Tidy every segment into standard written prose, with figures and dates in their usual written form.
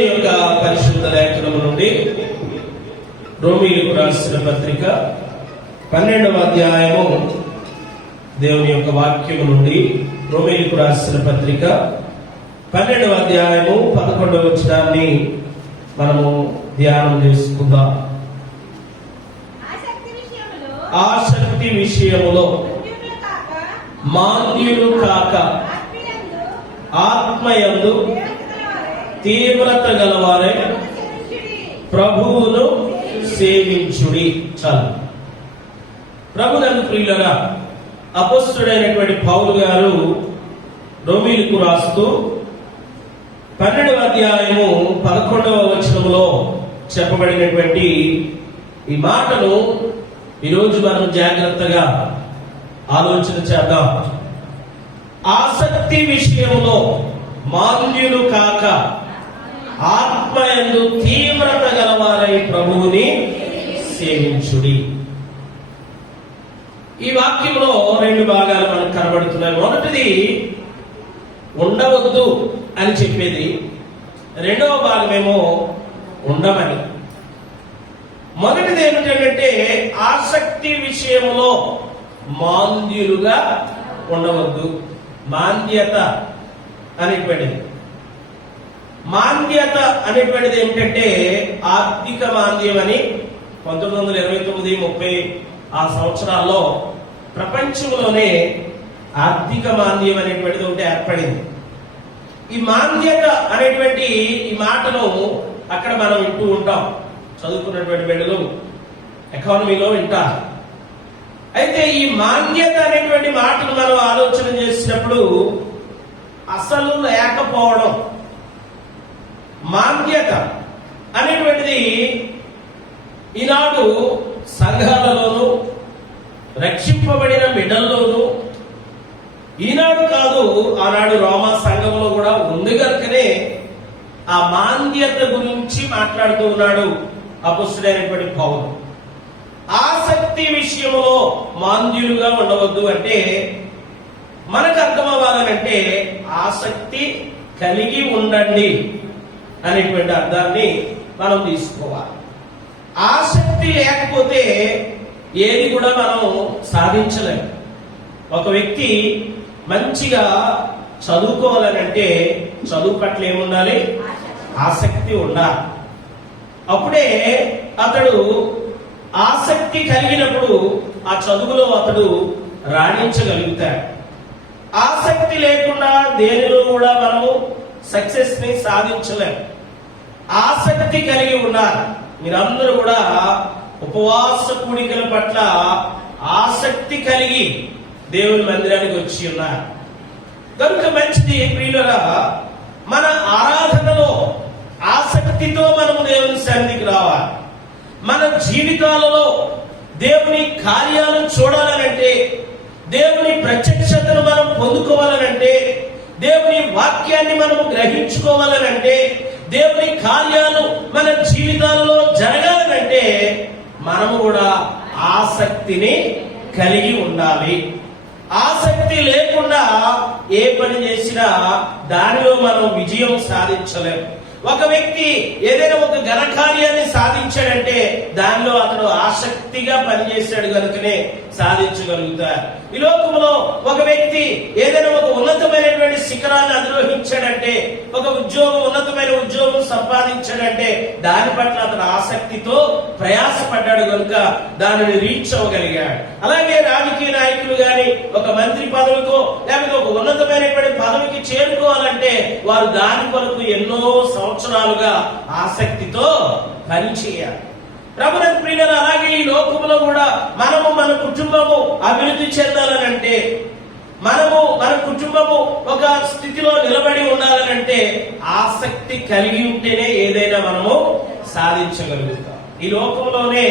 యొక్క పరిశుద్ధ లేఖనము నుండి రోమీయులకు రాసిన పత్రిక 12వ అధ్యాయము దేవుని యొక్క వాక్యము నుండి రోమీయులకు రాసిన పత్రిక 12వ అధ్యాయము 11వ వచనాన్ని మనము ధ్యానం చేసుకుందాం. ఆసక్తి విషయములో మాంద్యులు కాక ఆత్మయందు తీవ్రత గలవారే ప్రభువును సేవించుడి. చాలు. ప్రభునందు ప్రియులరా, అపొస్తలుడైనటువంటి పౌలు గారు రోమీయులకు రాస్తూ 12వ అధ్యాయము 11వ వచనంలో చెప్పబడినటువంటి ఈ మాటను ఈరోజు మనం జాగ్రత్తగా ఆలోచన చేద్దాం. ఆసక్తి విషయంలో మాంద్యులు కాక ఆత్మయందు తీవ్రత గలవారై ప్రభువుని సేవించుడి. ఈ వాక్యంలో రెండు భాగాలు మనకు కనబడుతున్నాయి. మొదటిది ఉండవద్దు అని చెప్పేది, రెండవ భాగమేమో ఉండమని. మొదటిది ఏమిటంటే ఆసక్తి విషయంలో మాంద్యులుగా ఉండవద్దు. మాంద్యత అనేటువంటిది ఏమిటంటే ఆర్థిక మాంద్యం అని 1929-30 ఆ సంవత్సరాల్లో ప్రపంచంలోనే ఆర్థిక మాంద్యం అనేటువంటిది ఒకటి ఏర్పడింది. ఈ మాంద్యత అనేటువంటి ఈ మాటను అక్కడ మనం వింటూ ఉంటాం. చదువుకున్నటువంటి బిడ్డలు ఎకానమీలో వింటారు. అయితే ఈ మాంద్యత అనేటువంటి మాటను మనం ఆలోచన చేసినప్పుడు అసలు లేకపోవడం, మాంద్యత అనేటువంటిది ఈనాడు సంఘాలలోనూ రక్షింపబడిన బిడ్డల్లోనూ ఈనాడు కాదు ఆనాడు రోమా సంఘంలో కూడా ఉంది కనుకనే ఆ మాంద్యత గురించి మాట్లాడుతూ ఉన్నాడు అపొస్తలుడైనటువంటి పౌలు. ఆసక్తి విషయంలో మాంద్యులుగా ఉండవద్దు అంటే మనకు అర్థం అవ్వాలనంటే ఆసక్తి కలిగి ఉండండి అనేటువంటి అర్థాన్ని మనం తీసుకోవాలి. ఆసక్తి లేకపోతే ఏది కూడా మనం సాధించలేము. ఒక వ్యక్తి మంచిగా చదువుకోవాలనంటే చదువు పట్ల ఏముండాలి? ఆసక్తి ఉండాలి. అప్పుడే అతడు ఆసక్తి కలిగినప్పుడు ఆ చదువులో అతడు రాణించగలుగుతాడు. ఆసక్తి లేకుండా దేనిలో కూడా మనము సక్సెస్ ని సాధించలేము. ఆసక్తి కలిగి ఉండాలి. మీరందరూ కూడా ఉపవాస కూడికల పట్ల ఆసక్తి కలిగి దేవుని మందిరానికి వచ్చి ఉన్నారు కనుక మంచిది. ప్రియులరా, మన ఆరాధనలో ఆసక్తితో మనం దేవుని సన్నిధికి రావాలి. మన జీవితాలలో దేవుని కార్యాలు చూడాలనంటే, దేవుని ప్రత్యక్షతను మనం పొందుకోవాలనంటే, దేవుని వాక్యాన్ని మనం గ్రహించుకోవాలనంటే, దేవుని కార్యాలు మన జీవితాలలో జరగాలనంటే మనము కూడా ఆసక్తిని కలిగి ఉండాలి. ఆసక్తి లేకుండా ఏ పని చేసినా దానిలో మనం విజయం సాధించలేము. ఒక వ్యక్తి ఏదైనా ఒక ఘనకార్యాన్ని సాధించాడంటే దానిలో అతడు ఆసక్తిగా పనిచేశాడు కనుకనే సాధించగలుగుతారు. ఈ లోకంలో ఒక వ్యక్తి ఏదైనా ఒక ఉన్నతమైనటువంటి శిఖరాన్ని అధిరోహించాడంటే, ఒక ఉన్నతమైన ఉద్యోగం సంపాదించాడంటే దాని పట్ల అతను ఆసక్తితో ప్రయాసపడ్డాడు కనుక దానిని రీచ్ అవ్వగలిగాడు. అలాగే రాజకీయ నాయకులు గాని ఒక మంత్రి పదవికో లేకపోతే ఒక ఉన్నతమైనటువంటి పదవికి చేరుకోవాలంటే వారు దాని కొరకు ఎన్నో సంవత్సరాలుగా ఆసక్తితో పనిచేయాలి. ప్రభునందు ప్రియులారా, అలాగే ఈ లోకంలో కూడా మనము మన కుటుంబము అభివృద్ధి చెందాలనంటే, మనము మన కుటుంబము ఒక స్థితిలో నిలబడి ఉండాలనంటే ఆసక్తి కలిగి ఉంటేనే ఏదైనా మనము సాధించగలుగుతాం. ఈ లోకంలోనే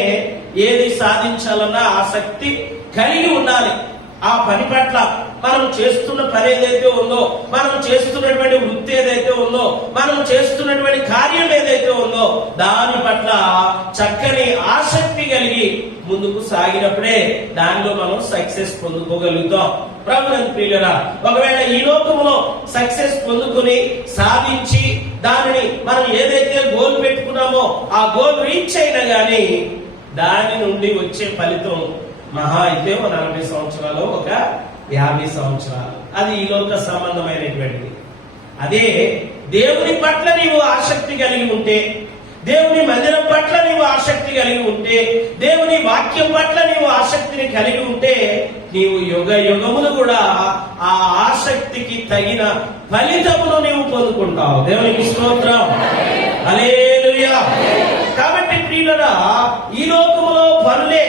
ఏది సాధించాలన్నా ఆసక్తి కలిగి ఉండాలి. ఆ పని పట్ల మనం చేస్తున్న పని ఏదైతే ఉందో, మనం చేస్తున్నటువంటి వృత్తి ఏదైతే ఉందో, మనం చేస్తున్నటువంటి కార్యం ఏదైతే ఉందో దాని పట్ల చక్కని ఆసక్తి కలిగి ముందుకు సాగినప్పుడే దానిలో మనం సక్సెస్ పొందుకోగలుగుతాం. ప్రభునందు ప్రియులారా, ఒకవేళ ఈ లోకంలో సక్సెస్ పొందుకొని సాధించి దానిని మనం ఏదైతే గోల్ పెట్టుకున్నామో ఆ గోల్ రీచ్ అయినా గానీ దాని నుండి వచ్చే ఫలితం మహా అయితే 40 సంవత్సరాలు, ఒక 50 సంవత్సరాలు. అది ఈ లోక సంబంధమైనటువంటిది. అదే దేవుని పట్ల నీవు ఆసక్తి కలిగి ఉంటే, దేవుని మందిరం పట్ల నీవు ఆసక్తి కలిగి ఉంటే, దేవుని వాక్యం పట్ల నీవు ఆసక్తిని కలిగి ఉంటే, నీవు యుగ యుగములు కూడా ఆ ఆసక్తికి తగిన ఫలితమును నీవు పొందుకుంటావు. దేవునికి స్తోత్రం, హల్లెలూయా. కాబట్టి ప్రియులారా, ఈ లోకములో పనులే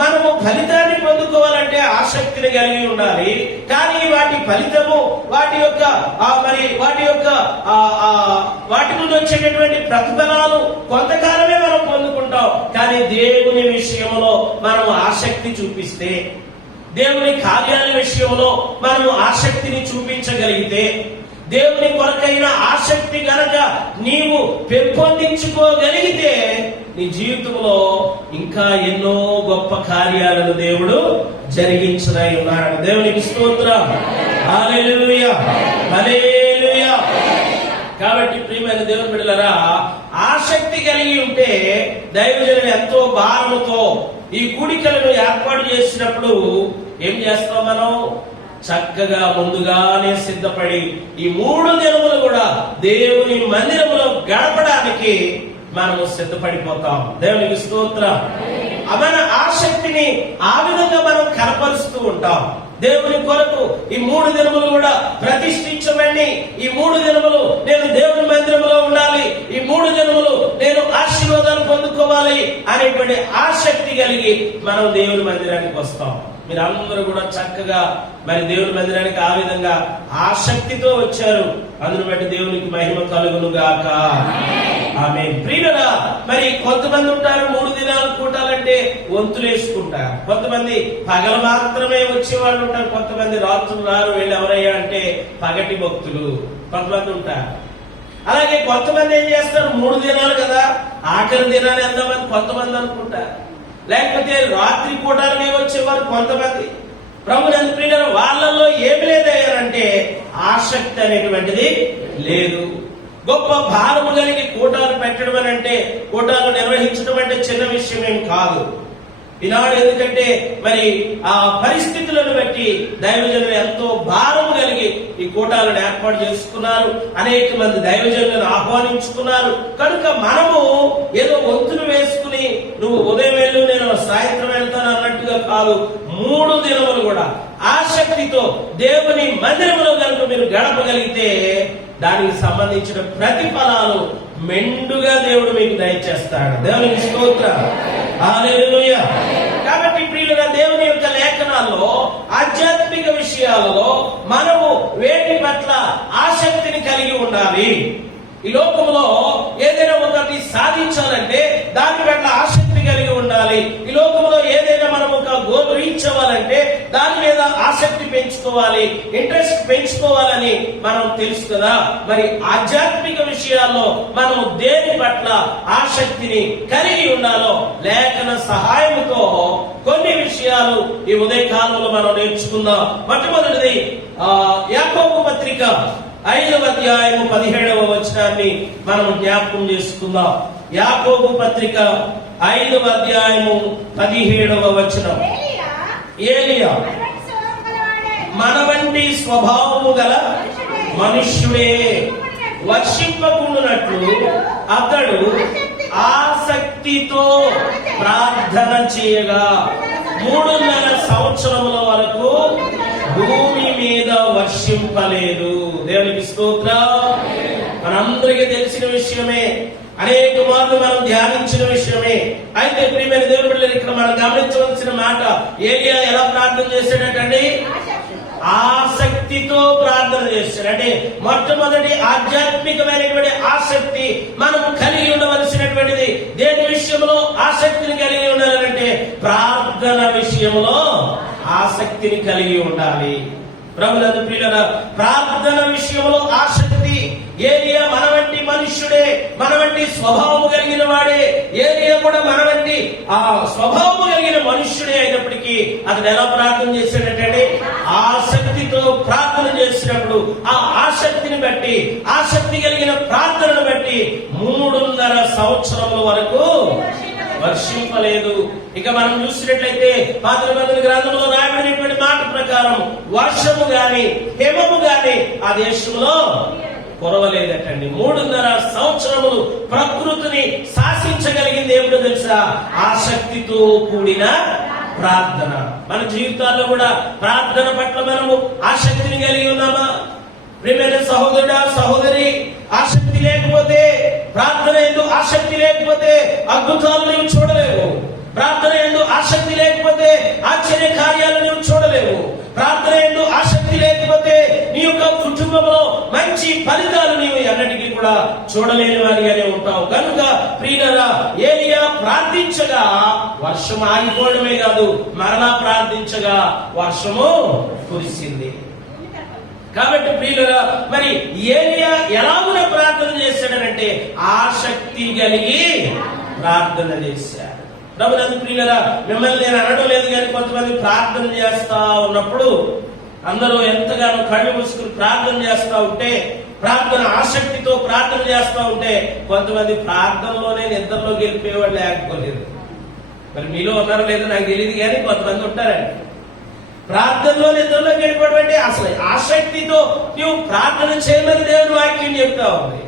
మనము ఫలితాన్ని పొందుకోవాలంటే ఆసక్తిని కలిగి ఉండాలి. కానీ వాటి ఫలితము, వాటి నుండి వచ్చేటటువంటి ప్రతిఫలాలు కొంతకాలమే మనం పొందుకుంటాం. కానీ దేవుని విషయంలో మనం ఆసక్తి చూపిస్తే, దేవుని కార్యాల విషయంలో మనము ఆసక్తిని చూపించగలిగితే, దేవుని కొరకైన ఆసక్తి గనక నీవు పెంపొందించుకోగలిగితే, నీ జీవితంలో ఇంకా ఎన్నో గొప్ప కార్యాలను దేవుడు జరిగించనై ఉన్నాడు. దేవునికి స్తోత్రం, హల్లెలూయా, హల్లెలూయా. కాబట్టి ప్రియమైన దేవుని బిడ్డలారా, ఆసక్తి కలిగి ఉంటే దైవజనులు ఎంతో భారముతో ఈ కూడికలను ఏర్పాటు చేసినప్పుడు ఏం చేస్తాం? మనం చక్కగా ముందుగానే సిద్ధపడి ఈ 3 దినములు కూడా దేవుని మందిరములో గడపడానికి మనము సిద్ధపడిపోతాం. దేవునికి స్తోత్రం. మన ఆసక్తిని ఆ విధంగా మనం కనపరుస్తూ ఉంటాం. దేవుని కొరకు ఈ 3 దినములు కూడా ప్రతిష్ఠించబడి, ఈ 3 దినములు నేను దేవుని మందిరంలో ఉండాలి, ఈ 3 దినములు నేను ఆశీర్వాదాలు పొందుకోవాలి అనేటువంటి ఆసక్తి కలిగి మనం దేవుని మందిరానికి వస్తాం. మీరు అందరూ కూడా చక్కగా మరి దేవుని మందిరానికి ఆ విధంగా ఆసక్తితో వచ్చారు. అందును బట్టి దేవునికి మహిమ కలుగును గాక. ఆమేన్. ప్రియులారా, మరి కొంతమంది ఉంటారు 3 దినాలు కూటాలంటే వంతులేసుకుంటారు. కొంతమంది పగలు మాత్రమే వచ్చేవాళ్ళు ఉంటారు. కొంతమంది రాత్రులు రారు. వీళ్ళు ఎవరయ్యా అంటే పగటి భక్తులు కొంతమంది ఉంటారు. అలాగే కొంతమంది ఏం చేస్తారు, 3 దినాలు కదా, ఆఖరి దినాలు వెళ్దామని కొంతమంది అనుకుంటారు. లేకపోతే రాత్రి కూటాలకే వచ్చేవారు కొంతమంది. ప్రభునందు ప్రియులారా, వాళ్ళల్లో ఏమి లేదయ్యారంటే ఆసక్తి అనేటువంటిది లేదు. గొప్ప భారము కలిగి కూటాలు పెట్టడం అని అంటే, కూటాలు నిర్వహించడం అంటే చిన్న విషయం ఏం కాదు ఈనాడు. ఎందుకంటే మరి ఆ పరిస్థితులను బట్టి దైవజనులు ఎంతో భారము కలిగి ఈ కూటాలను ఏర్పాటు చేసుకున్నారు. అనేక మంది దైవజనులను ఆహ్వానించుకున్నారు. కనుక మనము ఏదో వంతులు వేసుకుని నువ్వు ఉదయం వెళ్ళు నేను సాయంత్రం వెళ్తాను అన్నట్టుగా కాదు. 3 దినములు కూడా ఆసక్తితో దేవుని మందిరంలో కనుక మీరు గడపగలిగితే దానికి సంబంధించిన ప్రతిఫలాలు మెండుగా దేవుడు మీకు దయచేస్తాడు. దేవునికి స్తోత్రం, హల్లెలూయా. కాబట్టి ప్రియులుగా దేవుని యొక్క లేఖనాల్లో ఆధ్యాత్మిక విషయాలలో మనము వేటి పట్ల ఆసక్తిని కలిగి ఉండాలి. ఈ లోకంలో ఏదైనా ఒకటి సాధించాలంటే దాని పట్ల ఆసక్తి కలిగి ఉండాలి. ఈ లోకంలో ఏదైనా మనం ఒక గోల్ రీచ్ అవ్వాలంటే దాని మీద ఆసక్తి పెంచుకోవాలి, ఇంట్రెస్ట్ పెంచుకోవాలని మనం తెలుసు కదా. మరి ఆధ్యాత్మిక విషయాల్లో మనం దేని పట్ల ఆసక్తిని కలిగి ఉండాలో లేఖన సహాయంతో కొన్ని విషయాలు ఈ ఉదయకాలంలో మనం నేర్చుకుందాం. మొట్టమొదటిది యాకోబు పత్రిక 5వ అధ్యాయము 17వ వచనాన్ని మనం జ్ఞాపకం చేసుకుందాం. యాకోబు పత్రిక 5వ అధ్యాయము 17వ వచనం. ఏలియా మన వంటి స్వభావము గల మనుష్యుడే, వర్షింపకుండునట్లు అతడు ఆసక్తితో ప్రార్థన చేయగా 3.5 సంవత్సరముల వరకు భూమి మీద వర్షింపలేదు. దేవునికి స్తోత్రం. మనందరికీ తెలిసిన విషయమే, అనేక మార్లు మనం ధ్యానించిన విషయమే. అయితే ప్రియమైన దేవుని బిడ్డలారా, ఇక్కడ మనం గమనించవలసిన మాట, ఏలియా ఎలా ప్రార్థన చేశాడటండి? ఆసక్తితో ప్రార్థన చేశాడు. అంటే మొట్టమొదటి ఆధ్యాత్మికమైనటువంటి ఆసక్తి మనం కలిగి ఉండవలసినటువంటిది. దేని విషయంలో ఆసక్తిని కలిగి ఉండాలంటే ప్రార్థన విషయంలో ఆసక్తిని కలిగి ఉండాలి. ప్రభునందు ప్రియులారా, ప్రార్థన విషయంలో ఆసక్తి ఏలియా మన వంటి మనుష్యుడే, మన వంటి స్వభావము కలిగిన వాడే. ఏలియా కూడా మన వంటి ఆ స్వభావము కలిగిన మనుష్యుడే అయినప్పటికీ అతడు ఎలా ప్రార్థన చేశాడంటే, ఆసక్తితో ప్రార్థన చేసినప్పుడు ఆ ఆసక్తిని బట్టి, ఆసక్తి కలిగిన ప్రార్థనను బట్టి 3.5 సంవత్సరముల వరకు వర్షింపలేదు. ఇక మనం చూసినట్లయితే పాత నిబంధన గ్రంథంలో రాయబడినటువంటి మాట ప్రకారం వర్షము గాని హిమము గాని ఆ దేశంలో కురవలేదటండి. 3.5 సంవత్సరములు ప్రకృతిని శాసించగలిగింది ఏమిటో తెలుసా? ఆసక్తితో కూడిన ప్రార్థన. మన జీవితాల్లో కూడా ప్రార్థన పట్ల మనము ఆసక్తిని కలిగి ఉన్నామా? ప్రియమైన సహోదరుడా, సహోదరి, ఆసక్తి లేకపోతే, ప్రార్థన యందు ఆసక్తి లేకపోతే అద్భుతాలు నీవు చూడలేవు. ప్రార్థన యందు ఆసక్తి లేకపోతే ఆశ్చర్య కార్యాలు నీవు చూడలేవు. ప్రార్థన యందు ఆసక్తి లేకపోతే నీ యొక్క కుటుంబంలో మంచి ఫలితాలు నీవు ఎన్నటికీ కూడా చూడలేని వారిగానే ఉంటావు. కనుక ప్రియులారా, ఏలియా ప్రార్థించగా వర్షం ఆగిపోవడమే కాదు, మరలా ప్రార్థించగా వర్షము కురిసింది. కాబట్టి ప్రియులారా, మరి ఏలియా ఎలాగున ప్రార్థన చేశాడనంటే ఆసక్తి కలిగి ప్రార్థన చేశాడు. ప్రభునందు ప్రియులారా, మిమ్మల్ని నేను అనడం లేదు, కానీ కొంతమంది ప్రార్థన చేస్తా ఉన్నప్పుడు అందరూ ఎంతగానో కళ్ళు మూసుకుని ప్రార్థన చేస్తా ఉంటే, ప్రార్థన ఆసక్తితో ప్రార్థన చేస్తా ఉంటే కొంతమంది ప్రార్థనలోనే నిద్రలోకి వెళ్ళిపోయేవాళ్ళు లేకపోలేదు. మరి మీలో ఉన్నారో లేదో నాకు తెలియదు, కానీ కొంతమంది ఉంటారండి. ప్రార్థనలో నిద్రలోకి వెళ్ళిపోవడం అంటే అసలు ఆసక్తితో నువ్వు ప్రార్థన చేయమని దేవుని వాక్యం చెప్తా ఉంది.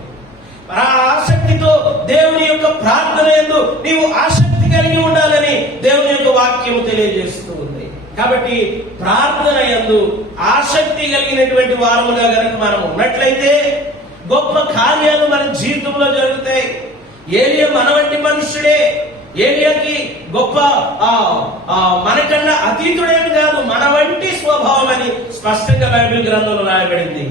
ఆ ఆసక్తితో దేవుని యొక్క ప్రార్థన యందు నీవు ఆసక్తి కలిగి ఉండాలని దేవుని యొక్క వాక్యము తెలియజేస్తూ ఉంది. కాబట్టి ప్రార్థన యందు ఆసక్తి కలిగినటువంటి వారముగా కనుక మనం ఉన్నట్లయితే గొప్ప కార్యాలు మన జీవితంలో జరుగుతాయి. ఏలియా మన వంటి మనుష్యుడే. ఏలియాకి గొప్ప మనకన్నా అతీతుడేమి కాదు, మన వంటి స్వభావం అని స్పష్టంగా బైబిల్ గ్రంథంలో రాయబడింది.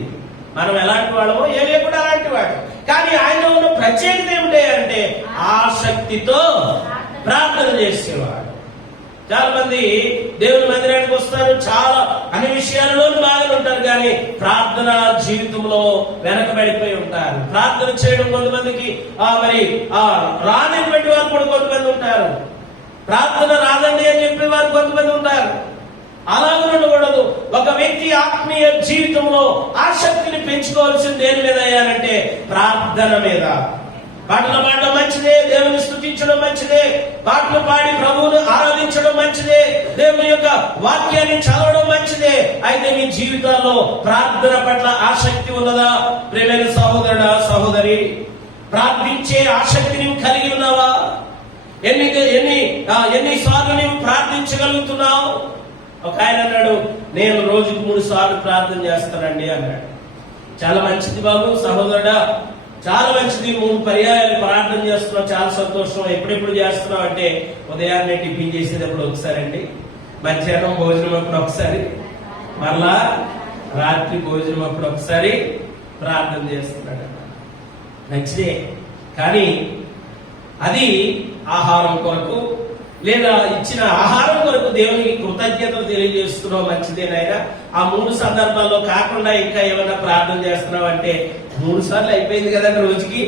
మనం ఎలాంటి వాడమో ఏలియా కూడా అలాంటి వాడు. కానీ ఆయనలో ఉన్న ప్రత్యేకత ఏమిటి అంటే ఆసక్తితో ప్రార్థన చేసేవాడు. చాలా మంది దేవుని మందిరానికి వస్తారు, చాలా అన్ని విషయాల్లో బాగా ఉంటారు, కానీ ప్రార్థన జీవితంలో వెనకబడిపోయి ఉంటారు. ప్రార్థన చేయడం కొంతమందికి మరి రానటువంటి వారు కూడా కొంతమంది ఉంటారు. ప్రార్థన రాదండి అని చెప్పేవారు కొంతమంది ఉంటారు. అలాగే ఉండకూడదు. ఒక వ్యక్తి ఆత్మీయ జీవితంలో ఆసక్తిని పెంచుకోవాల్సింది దేని మీద అయ్యానంటే ప్రార్థన మీద. పాటలు పాడడం మంచిదే, దేవుని స్తుతించడం మంచిదే, పాటలు పాడి ప్రభువును ఆరాధించడం మంచిదే, దేవుని యొక్క వాక్యాన్ని చదవడం మంచిదే. అయితే మీ జీవితాల్లో ప్రార్థన పట్ల ఆసక్తి ఉన్నదా? ప్రియమైన సహోదరుడా, సహోదరి, ప్రార్థించే ఆసక్తి నీవు కలిగి ఉన్నావా? ఎన్నిసార్లు నీవు ప్రార్థించగలుగుతున్నావు? ఒక ఆయన అన్నాడు, నేను రోజుకు 3 సార్లు ప్రార్థన చేస్తానండి అన్నాడు. చాలా మంచిది బాబు, సహోదరుడా, చాలా మంచిది. 3 పర్యాయాలు ప్రార్థన చేస్తున్నావు, చాలా సంతోషం. ఎప్పుడెప్పుడు చేస్తున్నావు అంటే ఉదయాన్నే టిఫిన్ చేసేటప్పుడు ఒకసారి అండి, మధ్యాహ్నం భోజనం అప్పుడు ఒకసారి, మళ్ళా రాత్రి భోజనం అప్పుడు ఒకసారి ప్రార్థన చేస్తున్నాడు. మంచిదే, కానీ అది ఆహారం కొరకు లేదా ఇచ్చిన ఆహారం కొరకు దేవునికి కృతజ్ఞతలు తెలియజేస్తున్నావు, మంచిదేనైనా. ఆ 3 సందర్భాల్లో కాకుండా ఇంకా ఏమైనా ప్రార్థన చేస్తున్నావు అంటే 3 సార్లు అయిపోయింది కదండి, రోజుకి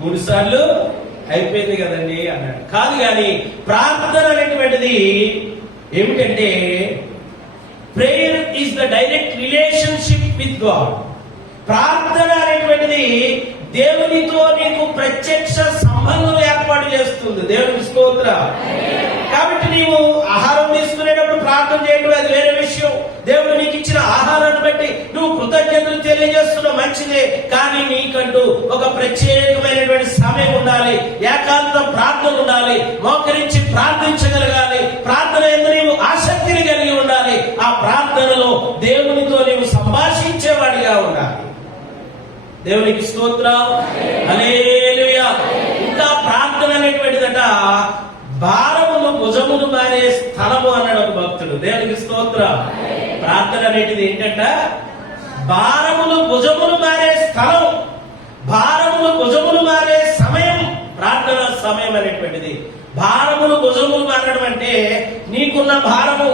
3 సార్లు అయిపోయింది కదండి అన్నాడు. కాదు, కానీ ప్రార్థన అనేటువంటిది ఏమిటంటే prayer is the direct relationship with God. ప్రార్థన అనేటువంటిది దేవునితో నీకు ప్రత్యక్ష సంబంధం ఏర్పాటు చేస్తుంది. దేవునికి స్తోత్రం. కాబట్టి నీవు ఆహారం తీసుకునేటప్పుడు ప్రార్థన చేయడం అది వేరే విషయం. దేవుడు నీకు ఇచ్చిన ఆహారాన్ని బట్టి నువ్వు కృతజ్ఞతలు తెలియజేస్తున్నావు, మంచిదే. కానీ నీకంటూ ఒక ప్రత్యేకమైనటువంటి సమయం ఉండాలి, ఏకాంత ప్రార్థన ఉండాలి, మోకరించి ప్రార్థించగలగాలి. ప్రార్థన యందు నీవు ఆసక్తిని కలిగి ఉండాలి. ఆ ప్రార్థనలో దేవునితో నీవు సంభాషించేవాడిగా ఉండాలి. దేవునికి స్తోత్రం, హల్లెలూయా. ఇంకా ప్రార్థన అనేటువంటిదట భారములు భుజములు మారే స్థలము అన్నాడు ఒక భక్తుడు. దేవునికి స్తోత్రం. ప్రార్థన అనేటిది ఏంటంట? భారములు భుజములు మారే స్థలం, భారములు భుజములు మారే సమయం. ప్రార్థన సమయం అనేటువంటిది భారములు భుజములు మారడం అంటే నీకున్న భారము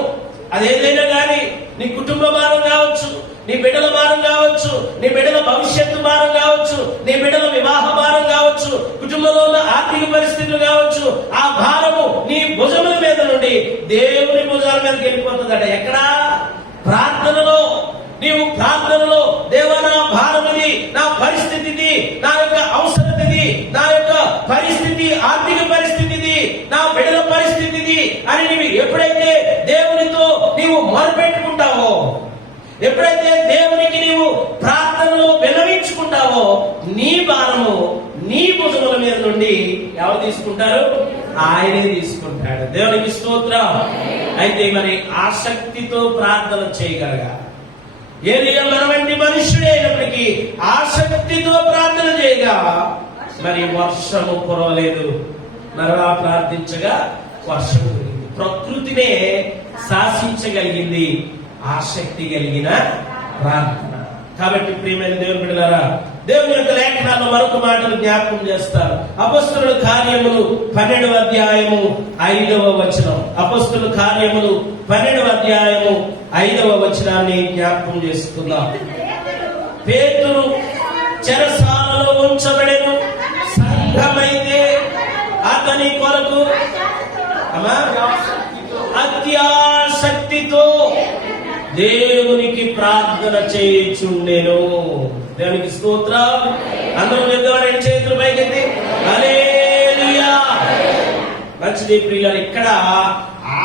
అదేదైనా కానీ, నీ కుటుంబ భారం కావచ్చు, నీ బిడ్డల భారం కావచ్చు, నీ బిడ్డల భవిష్యత్తు భారం కావచ్చు, నీ బిడ్డల వివాహ భారం కావచ్చు, కుటుంబంలో ఉన్న ఆర్థిక పరిస్థితులు కావచ్చు, ఆ భారము నీ భుజముల మీద నుండి దేవుని భుజాల మీదకి వెళ్ళిపోతుందట. ఎక్కడా? ప్రార్థనలో. నీవు ప్రార్థనలో, దేవా నా భారం ఇది, నా పరిస్థితి ఇది, నా యొక్క అవసరం ఇది, నా యొక్క పరిస్థితి, ఆర్థిక పరిస్థితి ఇది, నా బిడ్డల పరిస్థితి ఇది అని నీవు ఎప్పుడైతే దేవునితో నీవు మొరపెట్టుకుంటావో, ఎప్పుడైతే దేవునికి నీవు ప్రార్థనలో విన్నవించుకుంటావో, నీ భారము నీ భుజముల మీద నుండి ఎవరు తీసుకుంటారు? ఆయనే తీసుకుంటాడు. దేవునికి స్తోత్రం. అయితే మరి ఆసక్తితో ప్రార్థన చేయగలగాలి. ఏలియా మన వంటి మనుష్యుడే అయినప్పటికీ ఆసక్తితో ప్రార్థన చేయగా మరి వర్షము కురవలేదు. మరలా ప్రార్థించగా వర్షం కురిగింది. ప్రకృతినే శాసించగలిగింది ఆసక్తి కలిగిన ప్రార్థన. కాబట్టి ప్రియమైన దేవుని బిడ్డలారా, దేవుని యొక్క లేఖనాల్లో మరొక మాటలు జ్ఞాపకం చేస్తారు. అపొస్తలుల కార్యములు 12వ అధ్యాయము 5వ వచనం. అపొస్తలుల కార్యములు 12వ అధ్యాయము 5వ వచనాన్ని జ్ఞాపకం చేసుకుందాం. పేతురు చెరసాలలో ఉంచబడెను, సంఘమైతే అతని కొరకు అత్యాసక్తితో దేవునికి ప్రార్థన చేయుచుండెను. దేవునికి స్తోత్రం. అందరూ పెద్దవాడు చేతులు పైకెత్తి హల్లెలూయా. మంచిది ప్రియులారా, ఇక్కడ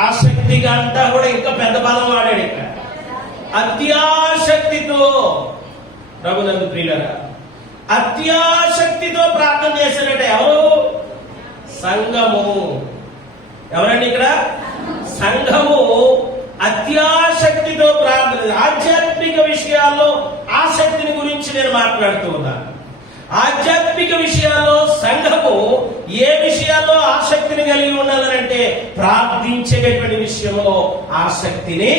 ఆసక్తిగా అంతా కూడా ఇంకా పెద్ద పదం వాడాడు. ఇక్కడ అత్యాసక్తితో, ప్రభునందు ప్రియులారా, అత్యాసక్తితో ప్రార్థన చేశారట. ఎవరు? సంఘము. ఎవరండి ఇక్కడ? సంఘము అత్యాసక్తితో ప్రార్థన. ఆధ్యాత్మిక విషయాల్లో ఆసక్తిని గురించి నేను మాట్లాడుతూ ఉన్నాను. ఆధ్యాత్మిక విషయాల్లో సంఘము ఏ విషయాల్లో ఆసక్తిని కలిగి ఉండాలంటే ప్రార్థించేటటువంటి విషయంలో ఆసక్తిని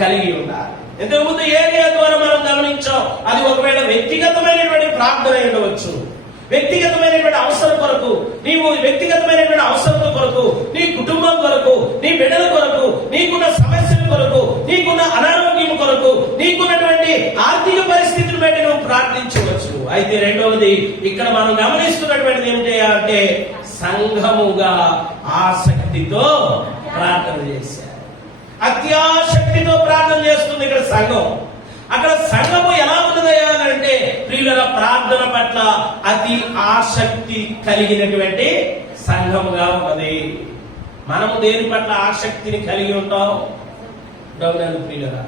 కలిగి ఉండాలి. ఇంతకుముందు ఏరియా ద్వారా మనం గమనించాం, అది ఒకవేళ వ్యక్తిగతమైనటువంటి ప్రార్థన ఉండవచ్చు. వ్యక్తిగతమైనటువంటి అవసరం కొరకు, నీవు వ్యక్తిగతమైనటువంటి అవసరం కొరకు, నీ కుటుంబం కొరకు, నీ బిడ్డల కొరకు, నీకున్న సమస్యల కొరకు, నీకున్న అనారోగ్యం కొరకు, నీకున్నటువంటి ఆర్థిక పరిస్థితిని బట్టి నువ్వు ప్రార్థించవచ్చు. అయితే రెండవది ఇక్కడ మనం గమనిస్తున్నటువంటిది ఏమిటి అంటే సంఘముగా ఆసక్తితో ప్రార్థన చేశారు. అత్యాసక్తితో ప్రార్థన చేస్తుంది ఇక్కడ సంఘం. అక్కడ సంఘము ఎలా ఉన్నదయ్యా అంటే ప్రియుల ప్రార్థన పట్ల అతి ఆసక్తి కలిగినటువంటి సంఘముగా ఉన్నది. మనము దేని పట్ల ఆసక్తిని కలిగి ఉంటాం? ప్రియుల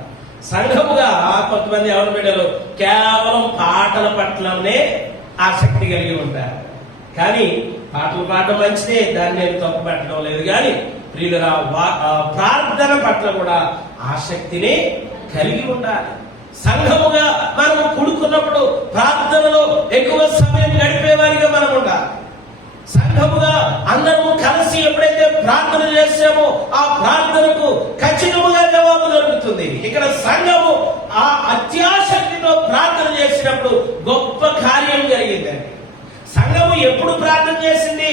సంఘముగా కొంతమంది ఎవరి బిడ్డలు కేవలం పాటల పట్లనే ఆసక్తి కలిగి ఉంటారు. కానీ పాటలు పాడడం మంచిదే, దాన్ని నేను తప్పు పెట్టడం లేదు. కానీ ప్రియుల ప్రార్థన పట్ల కూడా ఆసక్తిని కలిగి ఉండాలి. సంఘముగా మనము కూడుకున్నప్పుడు ప్రార్థనలో ఎక్కువ సమయం గడిపేవారిగా మనం ఉండాలి. సంఘముగా అందరము కలిసి ఎప్పుడైతే ప్రార్థన చేసామో ఆ ప్రార్థనకు ఖచ్చితంగా జవాబు దొరుకుతుంది. ఇక్కడ సంఘము ఆ అత్యాసక్తితో ప్రార్థన చేసినప్పుడు గొప్ప కార్యం జరిగిందండి. సంఘము ఎప్పుడు ప్రార్థన చేసింది,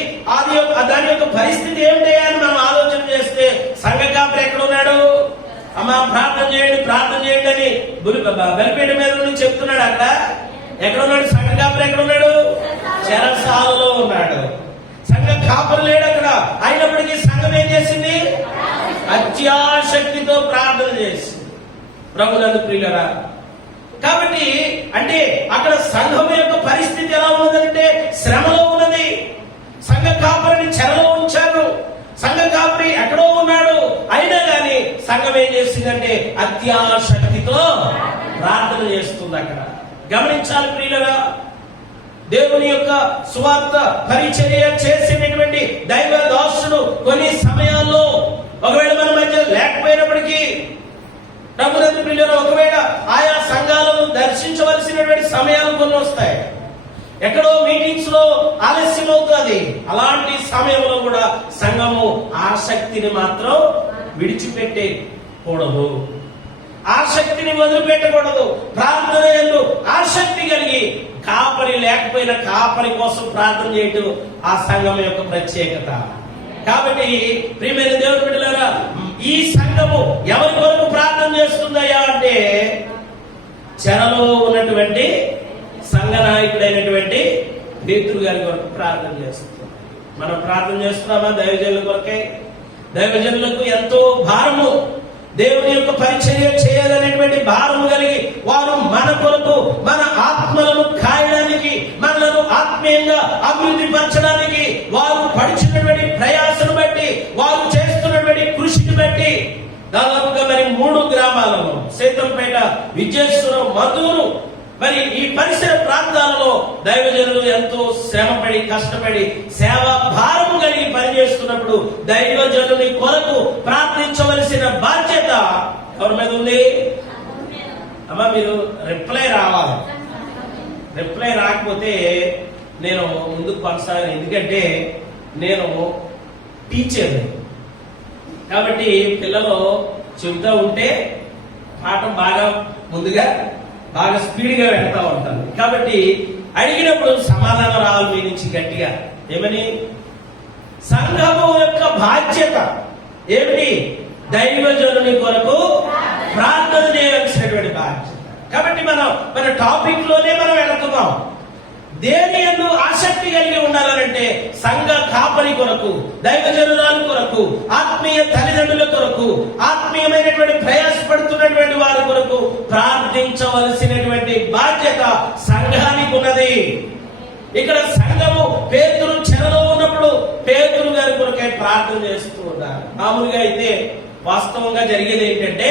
దాని యొక్క పరిస్థితి ఏమిటి అని మనం ఆలోచన చేస్తే సంఘ కాపరి ఎక్కడ ఉన్నాడు? అమ్మా ప్రార్థన చేయండి, ప్రార్థన చేయండి అని బలిపీఠ మీద నుంచి చెప్తున్నాడు. అక్కడ ఎక్కడ ఉన్నాడు? సంఘ కాపరి ఎక్కడ ఉన్నాడు? చెరసాలలో ఉన్నాడు. సంఘ కాపరి లేడు అక్కడ. అయినప్పటికీ సంఘం ఏం చేసింది? అత్యాసక్తితో ప్రార్థన చేసింది. ప్రభునందు ప్రియులరా, కాబట్టి అంటే అక్కడ సంఘం యొక్క పరిస్థితి ఎలా ఉన్నదంటే శ్రమలో ఉన్నది. సంఘ కాపరిని చెరలో ఉంచారు. సంఘ కాపరి ఎక్కడో ఉన్నాడు. అయినా కానీ సంఘం ఏం చేసిందంటే అత్యాసక్తితో ప్రార్థన చేస్తుంది. అక్కడ గమనించాలి ప్రియులరా, దేవుని యొక్క సువార్త పరిచర్య చేసేటటువంటి దైవ దాసుడు కొన్ని సమయాల్లో ఒకవేళ మన మధ్య లేకపోయినప్పటికీ ప్రభునందు ప్రియులరా, ఒకవేళ ఆయా సంఘాలను దర్శించవలసినటువంటి సమయాలు కొన్ని వస్తాయి. ఎక్కడో మీటింగ్స్ లో ఆలస్యం అవుతుంది. అలాంటి సమయంలో కూడా సంఘము ఆసక్తిని మాత్రం విడిచిపెట్టకూడదు, ఆసక్తిని వదిలిపెట్టకూడదు. ప్రార్థన యందు ఆసక్తి కలిగి కాపరి లేకపోయినా కాపరి కోసం ప్రార్థన చేయటం ఆ సంఘం యొక్క ప్రత్యేకత. కాబట్టి ప్రియమైన దేవుని బిడ్డలారా, ఈ సంఘము ఎవరి కొరకు ప్రార్థన చేస్తుందయ్యా అంటే చెరలో ఉన్నటువంటి సంఘ నాయకుడైనటువంటి పేతురు గారి కొరకు ప్రార్థన చేస్తున్నాం. మనం ప్రార్థన చేస్తున్నామా? దైవజనుల కొరకే. దైవజనులకు ఎంతో భారము, దేవుని యొక్క పరిచర్య చేయాలనేటువంటి భారము కలిగి వారు మన కొరకు మన ఆత్మలను కాయడానికి, మనలను ఆత్మీయంగా అభివృద్ధి పరచడానికి వారు పడుచున్నటువంటి ప్రయాసను బట్టి, వారు చేస్తున్నటువంటి కృషిని బట్టి దాదాపుగా మరి 3 గ్రామాలలో సేతంపేట, విజయేశ్వరం, మధూరు, మరి ఈ పరిసర ప్రాంతాలలో దైవజనులు ఎంతో శ్రమపడి కష్టపడి సేవా భారము కలిగి పనిచేస్తున్నప్పుడు దైవజనుని కొరకు ప్రార్థించవలసిన బాధ్యత ఎవరి మీద ఉంది? అమ్మా మీరు రిప్లై రావాలి. రిప్లై రాకపోతే నేను ముందుకు కొనసాగను. ఎందుకంటే నేను టీచర్ కాబట్టి పిల్లలు చెబుతూ ఉంటే పాఠం బాగా ముందుగా బాగా స్పీడ్గా వెళ్తా ఉంటాను. కాబట్టి అడిగినప్పుడు సమాధానం రావాలి మీ నుంచి గట్టిగా. ఏమని? సంఘము యొక్క బాధ్యత ఏమిటి? దైవజనుని కొరకు ప్రార్థన చేయవలసినటువంటి బాధ్యత. కాబట్టి మన టాపిక్ లోనే మనం వెళుతున్నాం. దేని యందు ఆసక్తి కలిగి ఉండాలంటే సంఘ కాపరి కొరకు, దైవజనురాలు కొరకు, ఆత్మీయ తల్లిదండ్రుల కొరకు, ఆత్మీయమైనటువంటి ప్రయాసపడుతున్నటువంటి వారి కొరకు ప్రార్థించవలసినటువంటి బాధ్యత సంఘానికి ఉన్నది. ఇక్కడ సంఘము పేతురు చెరలో ఉన్నప్పుడు పేతురు గారి కొరకే ప్రార్థన చేస్తూ ఉన్నారు. మామూలుగా అయితే వాస్తవంగా జరిగేది ఏంటంటే,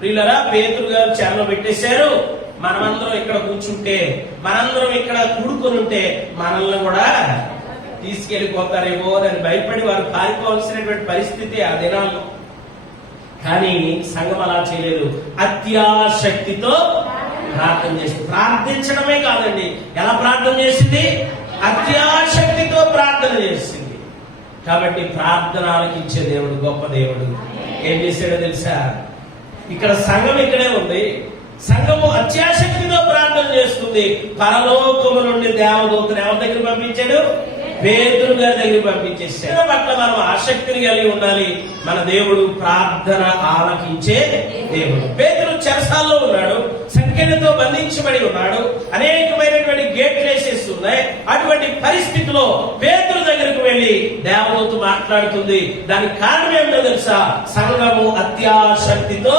ప్రియులరా, పేతురు గారు చెరలో పెట్టేశారు, మనమందరం ఇక్కడ కూర్చుంటే, మనందరం ఇక్కడ కూడుకొని ఉంటే మనల్ని కూడా తీసుకెళ్లిపోతారేమో అని భయపడి వారు పారిపోవలసినటువంటి పరిస్థితి ఆ దినాల్లో. కానీ సంఘం అలా చేయలేదు. అత్యాశక్తితో ప్రార్థన చేసింది. ప్రార్థించడమే కాదండి, ఎలా ప్రార్థన చేసింది? అత్యాశక్తితో ప్రార్థన చేసింది. కాబట్టి ప్రార్థన ఆలకించే దేవుడు గొప్ప దేవుడు. ఏం చేశాడో తెలుసా? ఇక్కడ సంఘం ఇక్కడే ఉంది. సంఘము అత్యాశక్తితో ప్రార్థన చేస్తుంది. పరలోకము నుండి దేవదూతను ఎవరి దగ్గర పంపించాడు? పేతురు గారి దగ్గర పంపించేసాడు. పట్ల మనం ఆసక్తిని కలిగి ఉండాలి. మన దేవుడు ప్రార్థన ఆలకించే దేవుడు. పేతురు చెరసాల్లో ఉన్నాడు, సంఖ్యలతో బంధించబడి ఉన్నాడు, అనేకమైనటువంటి గేట్లు వేసేసి ఉన్నాయి. అటువంటి పరిస్థితిలో పేతురు దగ్గరకు వెళ్లి దేవదూత మాట్లాడుతుంది. దానికి కారణం ఏమిటో తెలుసా? సంఘము అత్యాశక్తితో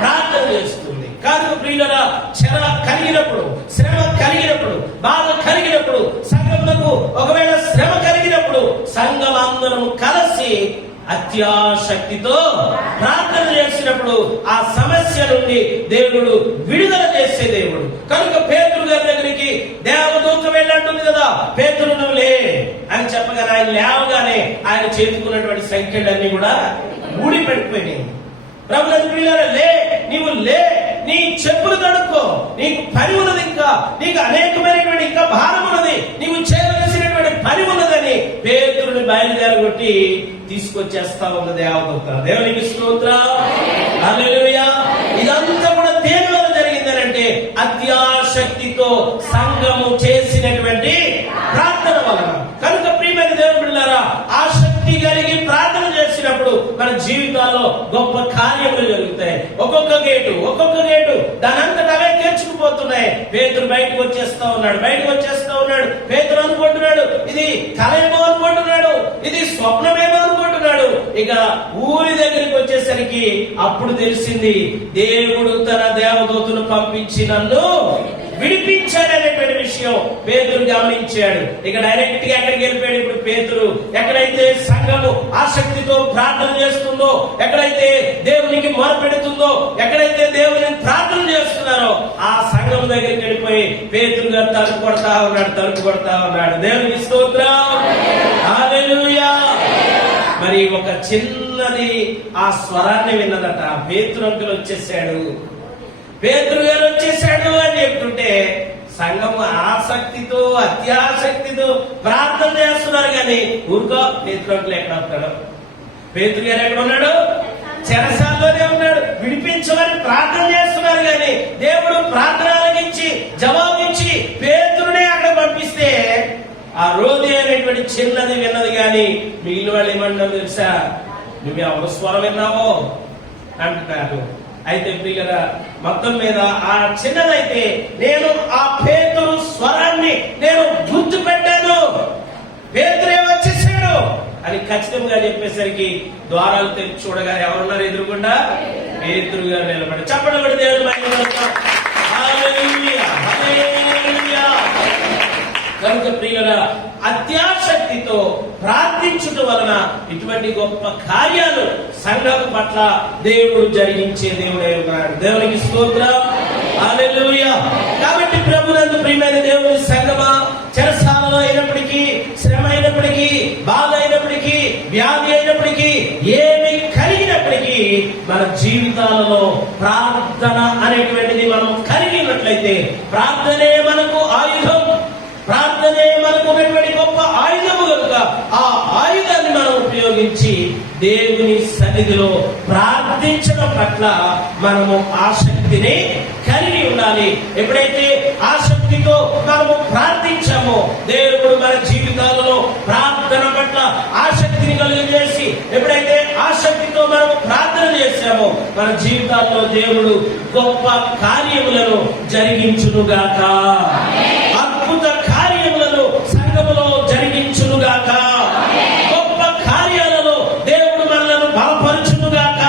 ప్రార్థన చేస్తుంది. కాదు ప్రియులరా, చెర కలిగినప్పుడు, శ్రమ కలిగినప్పుడు, బాధ కలిగినప్పుడు, సంఘములకు ఒకవేళ శ్రమ కలిగినప్పుడు సంఘం అందరం కలిసి అత్యాశక్తితో ప్రార్థన చేసినప్పుడు ఆ సమస్య నుండి దేవుడు విడుదల చేసే దేవుడు. కనుక పేతురు గారి దగ్గరికి దేవదూత వెళ్ళంటుంది కదా, పేతురు నువ్వు లే అని చెప్పగానే ఆయన లేవగానే ఆయన చేతుకున్నటువంటి సంఖ్యలన్నీ కూడా ఊడి పడిపోయినాయి. ప్రభుత్వ పిల్లలు లే, నీవు లే, నీ చెప్పులు తడుక్కో, నీకు పని ఉన్నది, ఇంకా నీకు అనేకమైనటువంటి ఇంకా భారం ఉన్నది, నీవు చేయవలసినటువంటి పని ఉన్నదని పేతురుని బయలుదేరగొట్టి తీసుకొచ్చేస్తా ఉన్న దేవదూత. దేవునికి స్తోత్రం, హల్లెలూయా. ఇదంతా కూడా దేని వల్ల జరిగిందనంటే అత్యాశక్తితో సంఘము చేసినటువంటి ప్రార్థన వలన. కనుక ప్రియమైన దేవుని బిడ్డలారా, ఆసక్తి కలిగి ప్రార్థన చేసినప్పుడు మన జీవితాల్లో గొప్ప కార్యములు జరుగుతాయి. ఒక్కొక్క గేటు దానంతట అవే తెరుచుకుపోతున్నాయి. పేతురు బయటకు వచ్చేస్తా ఉన్నాడు. పేతురు అనుకుంటున్నాడు ఇది కలయేమో అనుకుంటున్నాడు, ఇది స్వప్నమేమో అనుకుంటున్నాడు. ఇక ఊరి దగ్గరికి వచ్చేసరికి అప్పుడు తెలిసింది, దేవుడు తన దేవదూతను పంపించి నన్ను విడిపించాడనేటువంటి విషయం పేతురు గమనించాడు. ఇక డైరెక్ట్ గా ఎక్కడికి వెళ్ళిపోయాడు? ఇప్పుడు పేతురు ఎక్కడైతే సంఘము ఆసక్తితో ప్రార్థన చేస్తుందో, ఎక్కడైతే దేవునికి మొరపెడుతుందో, ఎక్కడైతే దేవుని ప్రార్థన చేస్తున్నారో ఆ సంఘం దగ్గరికి వెళ్ళిపోయి పేతురు గారు తలుపు కొడతా ఉన్నాడు. దేవునికి స్తోత్రం, హల్లెలూయా. మరి ఒక చిన్నది ఆ స్వరాన్ని విన్నదట. పేతురు అంకులు వచ్చేసాడు అని చెప్తుంటే సంఘము ఆసక్తితో అత్యాసక్తితో ప్రార్థన చేస్తున్నారు. కానీ ఊరుకో, పేతురు అంకులు ఎక్కడ ఉంటాడు? పేతురు గారు ఎక్కడ ఉన్నాడు? చెరసాల్లోనే ఉన్నాడు. విడిపించమని ప్రార్థన చేస్తున్నారు. కానీ దేవుడు ప్రార్థన ఆలకించి జవాబిచ్చి పేతురునే అక్కడ పంపిస్తే ఆ రోది అనేటువంటి చిన్నది విన్నది. కానీ మిగిలిన వాళ్ళు ఏమన్నారు తెలుసా? నువ్వు ఎవరు స్వరం విన్నావో అంటున్నారు. అయితే ప్రియులరా, మొత్తం మీద ఆ చిన్నదైతే నేను ఆ పేతురు స్వరాన్ని నేను గుర్తు పెట్టాను, పేతురే వచ్చేసాడు అని ఖచ్చితంగా చెప్పేసరికి ద్వారాలు తెరిచి చూడగా ఎవరున్నారు ఎదురుకుండా? పేతురు గారు నిలబడి. చెప్పండి కూడా దేవుని మహిమ. హల్లెలూయా, హల్లెలూయా. కనుక ప్రియులరా, అత్యాసక్తితో ప్రార్థించుట వలన ఇటువంటి గొప్ప కార్యాలు సంఘం పట్ల దేవుడు జరిగించే దేవుడే ఉన్నాడు. దేవునికి స్తోత్రం, హల్లెలూయా. కాబట్టి ప్రభునందు ప్రియమైన దేవుని సంఘమా, చెరసాలలో అయినప్పటికీ, శ్రమ అయినప్పటికీ, బాధ అయినప్పటికీ, వ్యాధి అయినప్పటికీ, ఏమి కలిగినప్పటికీ మన జీవితాలలో ప్రార్థన అనేటువంటిది మనం కలిగి ఉన్నట్లయితే, ప్రార్థనే మనకు ఆయుధం, ప్రార్థనే మనకు ఉన్నటువంటి గొప్ప ఆయుధము కనుక ఆ ఆయుధాన్ని మనం ఉపయోగించి దేవుని సన్నిధిలో ప్రార్థించడం పట్ల మనము ఆసక్తిని కలిగి ఉండాలి. ఎప్పుడైతే ఆసక్తితో మనము ప్రార్థించామో దేవుడు మన జీవితాలలో ప్రార్థన పట్ల ఆసక్తిని కలిగజేసి, ఎప్పుడైతే ఆసక్తితో మనము ప్రార్థన చేశామో మన జీవితాల్లో దేవుడు గొప్ప కార్యములను జరిగించునుగాక, అద్భుత కార్యములను సంఘములో జరిగించునుగాక, గొప్ప కార్యాలలో దేవుడు మనలను బలపరచునుగాక.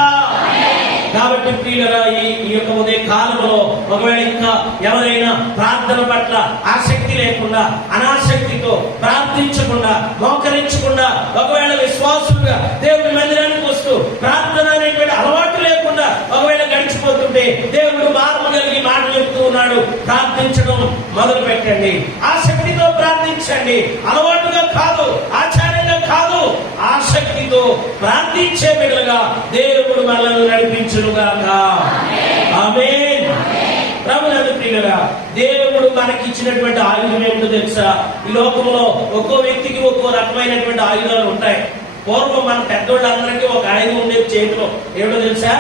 కాబట్టి ప్రియులరా, ఈ యొక్క ఉదయ కాలంలో ఒకవేళ ఇంకా ఎవరైనా ప్రార్థన పట్ల ఆసక్తి లేకుండా, అనాసక్తితో ప్రార్థించకుండా, మోకరించకుండా, ఒకవేళ విశ్వాసులుగా దేవుడి మందిరానికి వస్తూ ప్రార్థన అనేటువంటి అలవాటు లేకుండా ఒకవేళ గడిచిపోతుంటే, దేవుడు మార్పు కలిగి మాట చెప్తూ ఉన్నాడు, ప్రార్థించడం మొదలు పెట్టండి. ఆసక్తితో ప్రార్థించండి, అలవాటుగా కాదు, ఆచార్యంగా కాదు, ఆసక్తితో ప్రార్థించే బిడ్డలుగా దేవుడు మనల్ని నడిపించునుగాక. ఆమేన్. ప్రభునందు ప్రియులరా, దేవుడు మనకిచ్చినటువంటి ఆయుధం ఏమిటో తెలుసా? ఈ లోకంలో ఒక్కో వ్యక్తికి ఒక్కో రకమైనటువంటి ఆయుధాలు ఉంటాయి. పూర్వం మన పెద్దోళ్ళందరికీ ఒక ఆయుధం ఉండేది చేతిలో. ఏమిటో తెలుసా?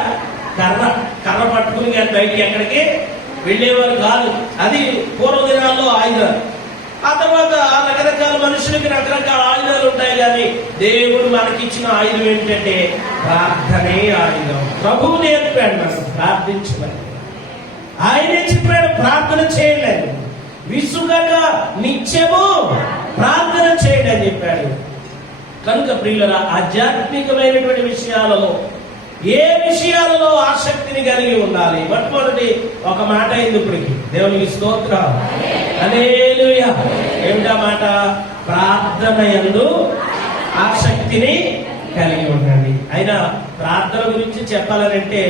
కర్ర పట్టుకుని కానీ బయటికి ఎక్కడికి వెళ్ళేవారు కాదు. అది పూర్వ దినాల్లో ఆయుధాలు. ఆ తర్వాత రకరకాల మనుషులకి రకరకాల ఆయుధాలు ఉంటాయి. కానీ దేవుడు మనకిచ్చిన ఆయుధం ఏంటంటే ప్రార్థనే ఆయుధం. ప్రభువు నేర్పాడు మనం ప్రార్థించమని. ఆయనే చెప్పాడు ప్రార్థన చేయలేదు, విసుగక నిత్యము ప్రార్థన చేయండి అని చెప్పాడు. కనుక ప్రియులరా, ఆధ్యాత్మికమైనటువంటి విషయాలలో ఏ విషయాలలో ఆసక్తిని కలిగి ఉండాలి? మొట్టమొదటి ఒక మాట అయింది ఇప్పటికి. దేవునికి స్తోత్రం, హల్లెలూయా. ఏమిటా మాట? ప్రార్థన యందు ఆసక్తిని కలిగి ఉండండి. అయినా ప్రార్థన గురించి చెప్పాలనంటే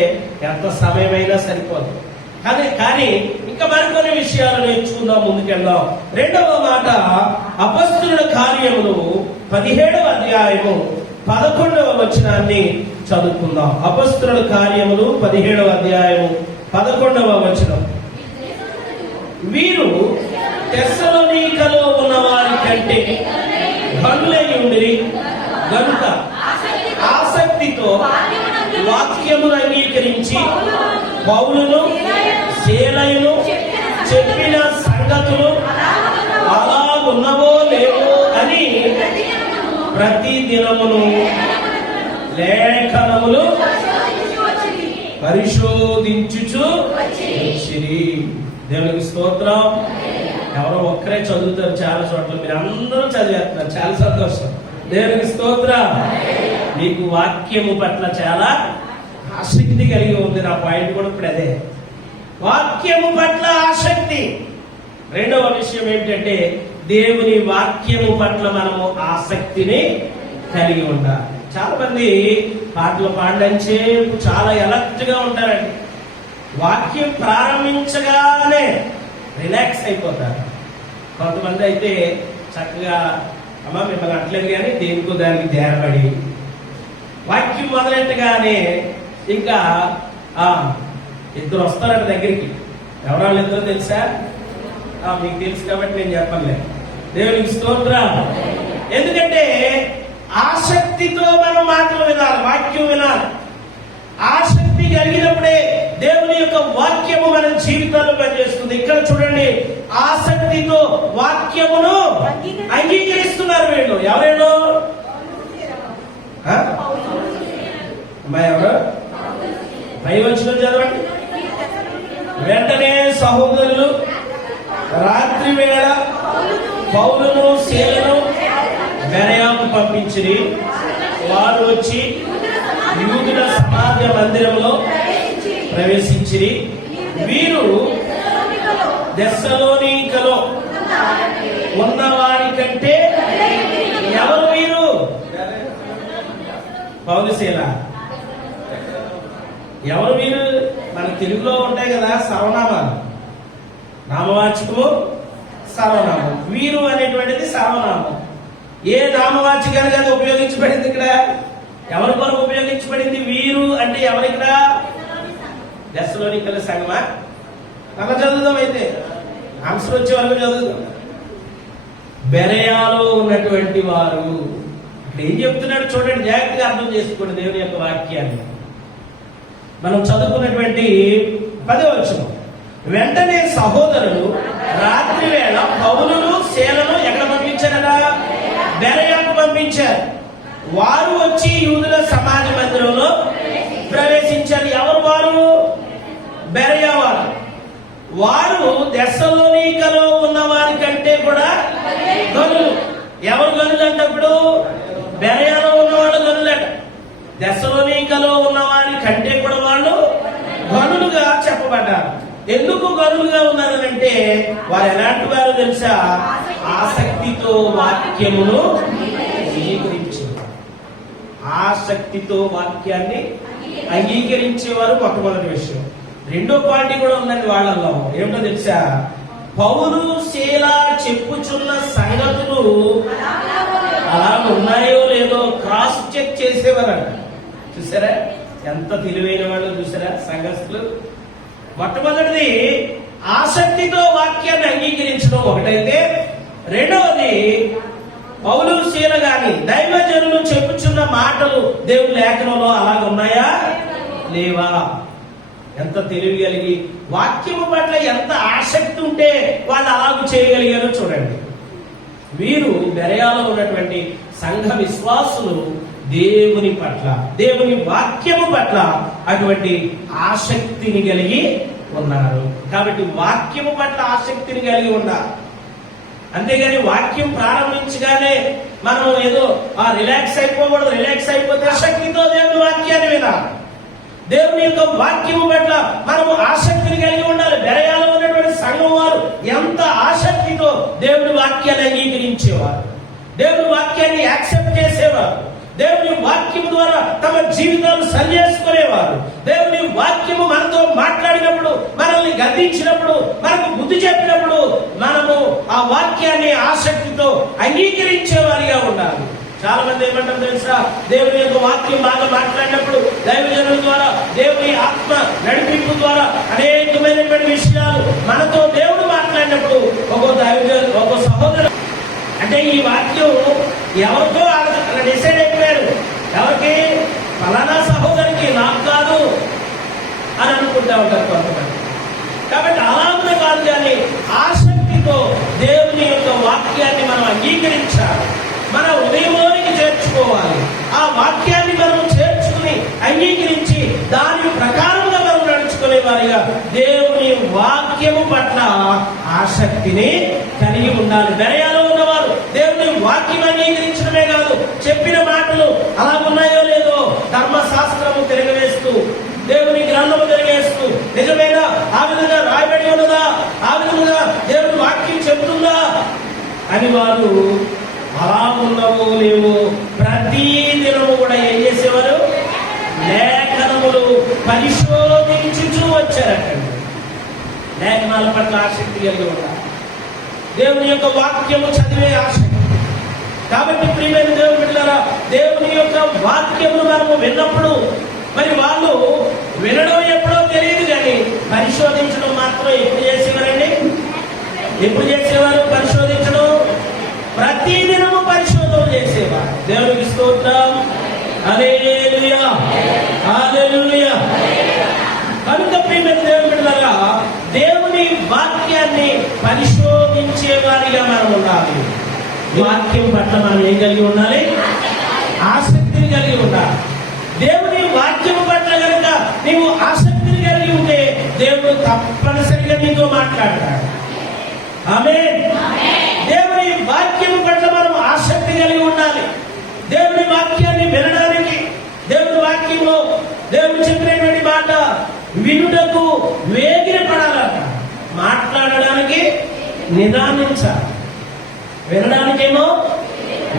ఎంత సమయమైనా సరిపోదు. కానీ ఇంకా మరికొన్ని విషయాలు నేర్చుకుందాం, ముందుకెళ్దాం. రెండవ మాట అపొస్తలుల కార్యములు 17వ అధ్యాయము 11వ వచనాన్ని చదువుకుందాం. అపొస్తలుల కార్యములు 17వ అధ్యాయము 11వ వచనం. వీరు తెస్సలోనికలో ఉన్న వారి కంటే ఘనులై ఉండిరి గనుక ఆసక్తితో వాక్యమును అంగీకరించి పౌలును శీలయును చెప్పిన సంగతులు అలా ఉన్నవో లేవో అని ప్రతి దినమును లేఖనములు పరిశోధించుచు వచ్చిరి. దేవునికి స్తోత్రం. ఎవరో ఒక్కరే చదువుతారు చాలా చోట్ల, మీరు అందరూ చదివేస్తున్నారు, చాలా సంతోషం. దేవునికి స్తోత్రం. మీకు వాక్యము పట్ల చాలా ఆసక్తి కలిగి ఉంది. నా పాయింట్ కూడా ఇప్పుడు అదే, వాక్యము పట్ల ఆసక్తి. రెండవ విషయం ఏంటంటే దేవుని వాక్యము పట్ల మనము ఆసక్తిని కలిగి ఉండాలి. చాలా మంది పాటలు పాడడంచే చాలా ఎలర్ట్ గా ఉంటారండి. వాక్యం ప్రారంభించగానే రిలాక్స్ అయిపోతారు. కొంతమంది అయితే చక్కగా అమ్మ మిమ్మల్ని అట్లేదు కానీ దేనికో దానికి తేరబడి వాక్యం మొదలెట్టగానే ఇంకా ఇద్దరు వస్తారంట దగ్గరికి. ఎవరాళ్ళు ఇద్దరు తెలుసా? మీకు తెలుసు కాబట్టి నేను చెప్పలేదు. దేవునికి స్తోత్రం. ఎందుకంటే ఆసక్తితో మనం మాటలు వినాలి, వాక్యం వినాలి. ఆసక్తి కలిగినప్పుడే దేవుని యొక్క వాక్యము మన జీవితాల్లో పనిచేస్తుంది. ఇక్కడ చూడండి, ఆసక్తితో వాక్యమును అంగీకరిస్తున్నారు వీళ్ళు. ఎవరేనో అమ్మాయి ఎవరు? పై వచ్చిన చదవండి. వెంటనే సహోదరులు రాత్రి వేళ పౌలును శీలను బెరయాకు పంపించిరి. వారు వచ్చి యూదుల సమాజ మందిరంలో ప్రవేశించిరి. వీరు దెస్సలోనికలో ఉన్నవారి కంటే ఎవరు వీరు? పౌలుశీల. ఎవరు వీరు? మన తెలుగులో ఉంటాయి కదా సర్వనామాలు, నామవాచకము సర్వనామం. వీరు అనేటువంటిది సర్వనామం. ఏ నామవాచకానికి అది ఉపయోగించబడింది? ఇక్కడ ఎవరి కొరకు ఉపయోగించబడింది? వీరు అంటే ఎవరు? ఇక్కడ దెస్సలోనికల సంఘమా? అలా చదువుదాం. అయితే ఆన్సర్ వచ్చే వరకు చదువుదాం. బెరయాలో ఉన్నటువంటి వారు. ఇక్కడ ఏం చెప్తున్నాడు చూడండి, జాగ్రత్తగా అర్థం చేసుకోండి దేవుని యొక్క వాక్యాన్ని. మనం చదువుకున్నటువంటి 10వ వచనం, వెంటనే సహోదరులు రాత్రి వేళ పౌలును శీలను ఎక్కడ పంపించారట? బెరయాకు పంపించారు. వారు వచ్చి యూదుల సమాజ మందిరంలో ప్రవేశించారు. ఎవరు వారు? బెరయా వారు. వారు దెస్సలోనికలో ఉన్న వారి కంటే కూడా గనులు. ఎవరు గనులు అంటే ఇప్పుడు బెరయాలో ఉన్నవాళ్ళు గనులట. దెస్సలోనికలో ఉన్న వారి కంటే కూడా వాళ్ళు గనులుగా చెప్పబడ్డారు. ఎందుకు గనులుగా ఉన్నారంటే వారు ఎలాంటి వారు తెలుసా? ఆసక్తితో వాక్యమును అంగీకరించేవారు. ఆసక్తితో వాక్యాన్ని అంగీకరించేవారు మొట్టమొదటి విషయం. రెండో పార్టీ కూడా ఉందండి వాళ్ళల్లో. ఏమిటో తెలుసా? పౌలు శీల చెప్పుచున్న సంగతులు అలా ఉన్నాయో లేదో క్రాస్ చెక్ చేసేవారంట. చూసారా ఎంత తెలివైన వాళ్ళు? చూసారా సంఘస్థులు? మొట్టమొదటిది ఆసక్తితో వాక్యాన్ని అంగీకరించడం ఒకటైతే, రెండవది పౌలు శీల గాని దైవజనులు చెప్పుచున్న మాటలు దేవుని లేఖనంలో అలాగ ఉన్నాయా లేవా? ఎంత తెలివి కలిగి వాక్యము పట్ల ఎంత ఆసక్తి ఉంటే వాళ్ళు అలాగూ చేయగలిగారో చూడండి. వీరు బెరయాలో ఉన్నటువంటి సంఘ విశ్వాసులు దేవుని పట్ల, దేవుని వాక్యము పట్ల అటువంటి ఆసక్తిని కలిగి ఉన్నారు. కాబట్టి వాక్యము పట్ల ఆసక్తిని కలిగి ఉన్నారు. అంతేగాని వాక్యం ప్రారంభించగానే మనం ఏదో రిలాక్స్ అయిపోకూడదు. రిలాక్స్ అయిపోతే ఆసక్తితో దేవుని వాక్యాన్ని వినాలి. దేవుని యొక్క వాక్యము పట్ల మనము ఆసక్తిని కలిగి ఉండాలి. బెరయాలో ఉన్నటువంటి సంఘం వారు ఎంత ఆసక్తితో దేవుని వాక్యాన్ని అంగీకరించేవారు, దేవుని వాక్యాన్ని యాక్సెప్ట్ చేసేవారు, దేవుని వాక్యము ద్వారా తమ జీవితాలు సరి చేసుకునేవారు. దేవుని వాక్యము మనతో మాట్లాడినప్పుడు, మనల్ని గద్దించినప్పుడు, మనకు బుద్ధి చెప్పినప్పుడు మనము ఆ వాక్యాన్ని ఆసక్తితో అంగీకరించేవారిగా ఉండాలి. చాలా మంది ఏమంటారు తెలుసా? దేవుని యొక్క వాక్యం బాగా మాట్లాడినప్పుడు, దైవజనుల ద్వారా, దేవుని ఆత్మ నడిపింపు ద్వారా అనేకమైనటువంటి విషయాలు మనతో దేవుడు మాట్లాడినప్పుడు ఒక్కో సహోదరు అంటే ఈ వాక్యం ఎవరితో అలా డిసైడ్ అయిపోయారు. ఎవరికి? ఫలానా సహోదరికి, నాకు కాదు అని అనుకుంటా ఉంటారు కొంతమంది. కాబట్టి అలాగే కాదు, కానీ ఆసక్తితో దేవుని యొక్క వాక్యాన్ని మనం అంగీకరించాలి. మన ఉదయంలోనికి చేర్చుకోవాలి. ఆ వాక్యాన్ని మనం చేర్చుకుని అంగీకరించి దాని ప్రకారంగా మనం నడుచుకునే వారిగా దేవుని వాక్యము పట్ల ఆసక్తిని కలిగి ఉండాలి. బెరయాలో ఉన్నవారు దేవుని వాక్యం అంగీకరించడమే కాదు, చెప్పిన మాటలు అలా ఉన్నాయో లేదో ధర్మశాస్త్రము తిరగవేస్తూ, దేవుని గ్రంథము తిరగేస్తూ, నిజమేనా ఆ విధంగా రాయబడి ఉన్నదా, ఆ విధంగా దేవుని వాక్యం చెబుతుందా అని వారు అలా ఉన్నవో లేవో ప్రతి దినము కూడా ఏం చేసేవారు? లేఖనములు పరిశోధించుచూ వచ్చారటండి. లేఖనాల పట్ల ఆసక్తి కలిగి ఉండాలి. దేవుని యొక్క వాక్యము చదివే ఆసక్తి. కాబట్టి ప్రియమైన దేవుని బిడ్డలారా, దేవుని యొక్క వాక్యమును మనము విన్నప్పుడు మరి వాళ్ళు వినడం ఎప్పుడో తెలియదు, కానీ పరిశోధించడం మాత్రం ఎప్పుడు చేసేవారండి? ఎప్పుడు చేసేవారు పరిశోధించడం? ప్రతిదినము పరిశోధన చేసేవారు. దేవునికి స్తోత్రం. హల్లెలూయా, హల్లెలూయా. కనుక ప్రియమైన దేవుని బిడ్డలారా, దేవుని వాక్యాన్ని పరిశోధించే వారిగా మనం ఉండాలి. వాక్యం పట్ల మనం ఏం కలిగి ఉండాలి? ఆసక్తిని కలిగి ఉండాలి. దేవుని వాక్యం పట్ల కనుక నీవు ఆసక్తిని కలిగి ఉంటే దేవుడు తప్పనిసరిగా మీతో మాట్లాడతాడు. ఆమేన్. దేవుని వాక్యం పట్ల మనం ఆసక్తి కలిగి ఉండాలి. దేవుని వాక్యాన్ని వినడానికి, దేవుని వాక్యంలో దేవుడు చెప్పినటువంటి మాట వినుటకు వేగిర పడాలట. మాట్లాడడానికి నిదానించాలి. వినడానికేమో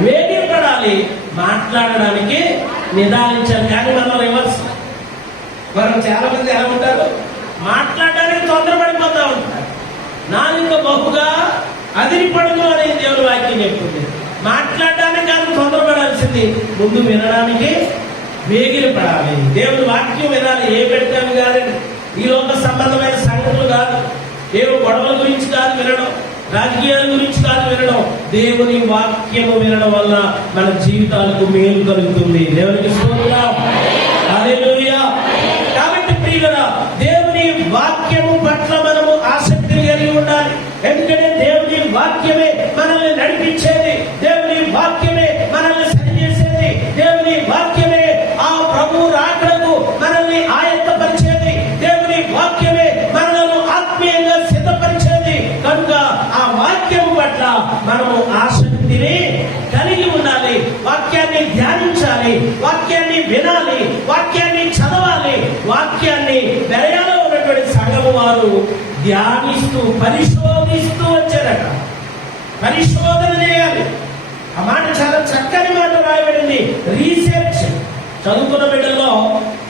వేగిర పడాలి, మాట్లాడడానికి నిదానించాలి. కానీ మనం రివర్స్. మనం చాలా మంది ఎలా ఉంటారు, మాట్లాడడానికి తొందరపడిపోతా ఉంటారు. నాలుక బహుగా అదిరిపడదు అనేది దేవుని వాక్యం చెప్తుంది. మాట్లాడడానికి కాదు తొందరపడాల్సింది, ముందు వినడానికి వేగిరి పడాలి. దేవుని వాక్యం వినాలి. ఏ పెట్టాను కాదండి, ఈ లోక సంబంధమైన సంగతులు కాదు, ఏవో గొడవల గురించి కాదు వినడం, రాజకీయాల గురించి కాదు వినడం. దేవుని వాక్యము వినడం వల్ల మన జీవితాలకు మేలు కలుగుతుంది. దేవునికి స్తోత్రం. హల్లెలూయా. కాబట్టి ప్రియులారా, దేవుని వాక్యము పట్ల మనము ఆసక్తిని కలిగి ఉండాలి. ఎందుకంటే దేవుని వాక్యమే మనల్ని నడిపించేది, దేవుని వాక్యమే మనల్ని సరిచేసేది, దేవుని వాక్యమే ఆ ప్రభు రాకడకు మనల్ని ఆయత్తపరిచేది, దేవుని వాక్యమే మనల్ని ఆత్మీయంగా సిద్ధపరిచేది. కనుక ఆ వాక్యం పట్ల మనము ఆసక్తిని కలిగి ఉండాలి. వాక్యాన్ని ధ్యానించాలి, వాక్యాన్ని వినాలి, వాక్యాన్ని చదవాలి. వాక్యాన్ని బెరయాలో ఉన్నటువంటి సంఘము వారు ధ్యానిస్తూ పరిశోధిస్తూ వచ్చారట. పరిశోధన చేయాలి. ఆ మాట చాలా చక్కని మాట రాయబడింది. రీసెర్చ్. చదువుకున్న బిడ్డల్లో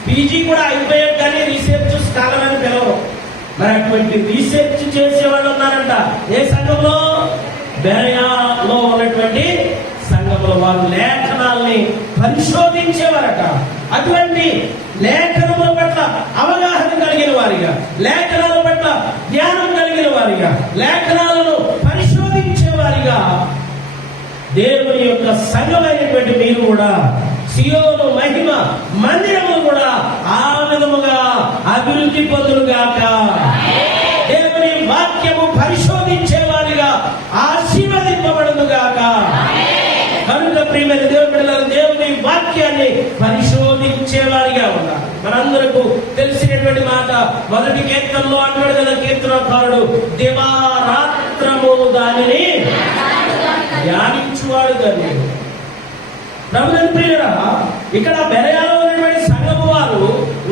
పీజీ కూడా అయిపోయాక కానీ రీసెర్చ్ స్కాలర్ అని పిలవరు. మరి అటువంటి రీసెర్చ్ చేసేవాళ్ళు ఉన్నారంట. ఏ సంఘంలో? బెరయాలో ఉన్నటువంటి సంఘంలో వారు లేఖనాల్ని పరిశోధించేవారట. అటువంటి లేఖనముల పట్ల అవగాహన కలిగిన వారిగా, లేఖనాల పట్ల జ్ఞానం కలిగిన వారిగా, లేఖనాలను పరిశోధించే వారిగా దేవుని యొక్క సంఘమైనటువంటి మీరు కూడా సియోను మహిమ మందిరము కూడా ఆ విధముగా అభివృద్ధి పొందునుగాక. దేవుని వాక్యము పరిశోధించే వారిగా ఆశీర్వదింపబడునుగాక. కనుక ప్రియమైన దేవుని బిడ్డలారా, దేవుని వాక్యాన్ని పరిశోధించే వారిగా ఉన్నారు. మనందరకు తెలిసినటువంటి మాట మొదటి కీర్తనలో అంటాడు కదా కీర్తనకారుడు, దివారాత్రము దానిని ధ్యానించువాడు దాన్ని. ప్రభుని ప్రియురా, ఇక్కడ బెరయాలో ఉన్నటువంటి సంఘము వారు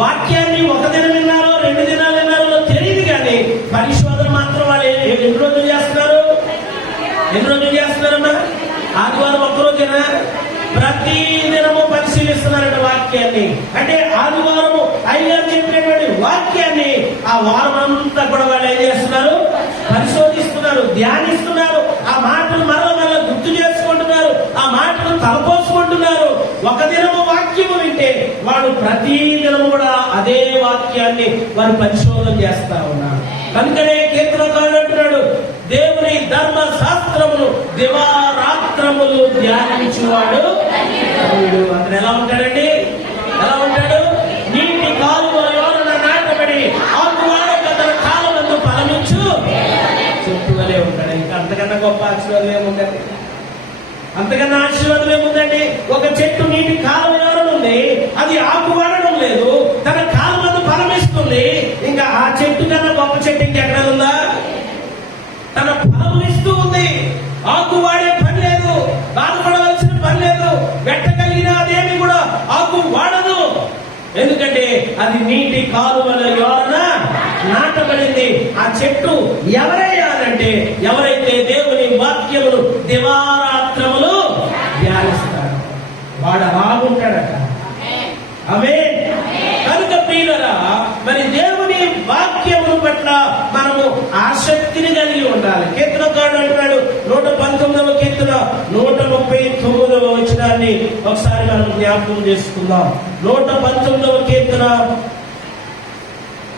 వాక్యాన్ని ఒక దినం విన్నారో 2 దినాలు విన్నారో తెలియదు, కానీ పరిశోధన మాత్రం వాళ్ళు ఎన్ని రోజులు చేస్తున్నారు? ఎన్ని రోజులు చేస్తున్నారమ్మా? ఆదివారం ఒక్కరోజేనా? ప్రతి దినము పరిశీలిస్తున్నారట వాక్యాన్ని. అంటే ఆదివారము అయ్యారు చెప్పినటువంటి వాక్యాన్ని ఆ వారం అంతా కూడా వాళ్ళు ఏం చేస్తున్నారు? పరిశోధిస్తున్నారు, ధ్యానిస్తున్నారు. ఆ మాటలు మరల గుర్తు చేసుకుంటున్నారు, ఆ మాటలు తలపోసుకుంటున్నారు. ఒక దినము వాక్యము వింటే వాడు ప్రతి దినము కూడా అదే వాక్యాన్ని వారు పరిశోధన చేస్తా ఉన్నారు. కనుకనే కీర్తనకారుడు అంటున్నాడు, దేవుని ధర్మ శాస్త్రములు దివారాత్రములు ధ్యానించువాడు ధన్యుడు. అతను ఎలా ఉంటాడండి? ఎలా ఉంటాడు? నీటి కాలువ యోరన నాటబడి ఆకువాడక తన కాలమందు ఫలమిచ్చు చెట్టుగానే ఉంటాడు. ఇంకా అంతకన్నా గొప్ప ఆశీర్వాదం ఏముందండి? అంతకన్నా ఆశీర్వాదం ఏముందండి? ఒక చెట్టు నీటి కాలువ యోరన ఉంది, అది ఆకు వాడడం లేదు, తన కాలమందు ఫలమిస్తుంది. ఇంకా ఆ చెట్టు కన్నా గొప్ప చెట్టు ఇంకెక్కడ ఉందా? తన ఫలం ఇస్తూ ఉంది, ఆకు వాడే పని లేదు, బాధపడవలసిన పని లేదు, పెట్టగలిగిన అదేమి కూడా ఆకు వాడదు. ఎందుకంటే అది నీటి కాలువల యోరన నాటబడింది. ఆ చెట్టు ఎవరయ్యా అంటే ఎవరైతే దేవుని వాక్యములు దివారాత్రములు ధ్యానిస్తాడు వాడు అలాగుంటాడట. ఆమేన్. కనుక ప్రియులారా, మరి దేవుని వాక్యముల పట్ల మనము ఆసక్తిని కలిగి ఉండాలి. కీర్తనకారుడు అంటున్నాడు 119వ కీర్తన 139వ వచనాన్ని ఒకసారి మనం జ్ఞాపకం చేసుకుందాం. 119వ కీర్తన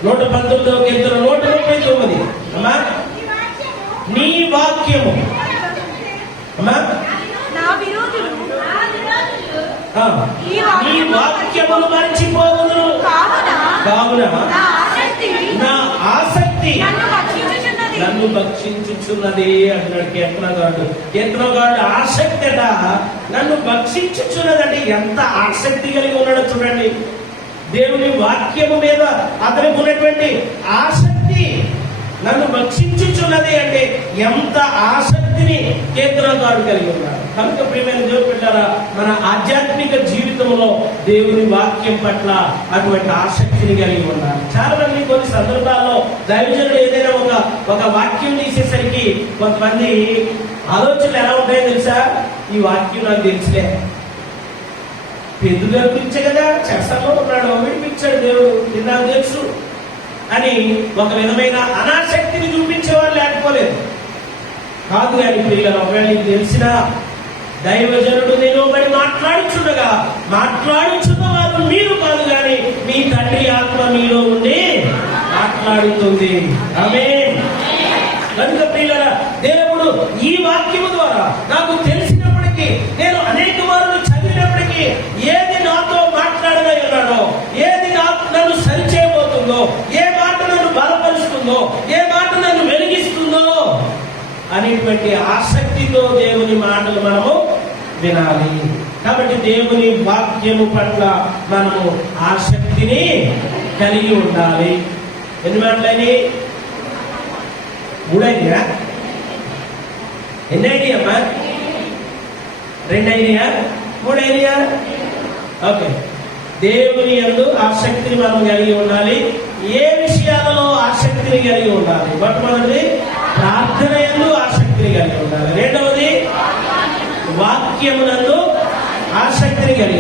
139. అమ్మా, నీ వాక్యము అమ్మా నీ వాక్యమును మర్చిపోవును కావున నా ఆసక్తి నన్ను భక్షించుచున్నది అంటున్నాడు కీర్తనకారుడు. కీర్తనకారుడు ఆసక్తి అట నన్ను భక్షించుచున్నది. అంటే ఎంత ఆసక్తి కలిగి ఉన్నాడో చూడండి. దేవుని వాక్యము మీద అతనికి ఉన్నటువంటి ఆసక్తి నన్ను భక్షించుచున్నది అంటే ఎంత ఆసక్తిని కీర్తనకారుడు కలిగి ఉన్నాడు. కనుక ప్రియమైన దేవుని బిడ్డలారా, మన ఆధ్యాత్మిక జీవితంలో దేవుని వాక్యం పట్ల అటువంటి ఆసక్తిని కలిగి ఉన్నారు. చాలా మంది కొన్ని సందర్భాల్లో దైవజనుడు ఏదైనా ఒక వాక్యం తీసేసరికి కొంతమంది ఆలోచనలు ఎలా ఉంటాయో తెలుసా? ఈ వాక్యం నాకు తెలుసులే, పెద్దగా గురించే కదా, చెరసాల్లో ఉన్నాడు, విడిపించాడు దేవుడు, ఇది నాకు తెలుసు అని ఒక విధమైన అనాసక్తిని చూపించేవాళ్ళు లేకపోలేదు. కాదు కానీ పిల్లలు, ఒకవేళ నీకు తెలిసిన దైవజనుడు నిలబడి మాట్లాడుచుండగా మాట్లాడుచున్న వారు మీరు కాదు కానీ మీ తండ్రి ఆత్మ మీలో ఉండి మాట్లాడుతుంది. ఆమేన్. కనుక పిల్లల, దేవుడు ఈ వాక్యము ద్వారా నాకు తెలిసినప్పటికీ, నేను అనేక వారు చదివినప్పటికీ ఏది నాతో మాట్లాడగా ఉన్నాడో, ఏది నన్ను సరిచేయబోతుందో, ఏ మాట నన్ను బలపరుస్తుందో, ఏ మాట నన్ను వెలిగిస్తుందో అనేటువంటి ఆసక్తితో దేవుని మాటలు మనము వినాలి. కాబట్టి దేవుని వాక్యము పట్ల మనము ఆసక్తిని కలిగి ఉండాలి. ఎన్ని మాటలని? 3 అయినాయా? ఎన్ని అయినాయి అమ్మా? 2 అయినాయా? 3 అయినాయా? ఓకే. దేవుని యందు ఆసక్తిని మనం కలిగి ఉండాలి. ఏ విషయాలలో ఆసక్తిని కలిగి ఉండాలి? మొట్టమొదటిది ప్రార్థన యందు ఆసక్తిని కలిగి ఉండాలి. రెండవది వాక్యమునందు ఆసక్తిని కలిగి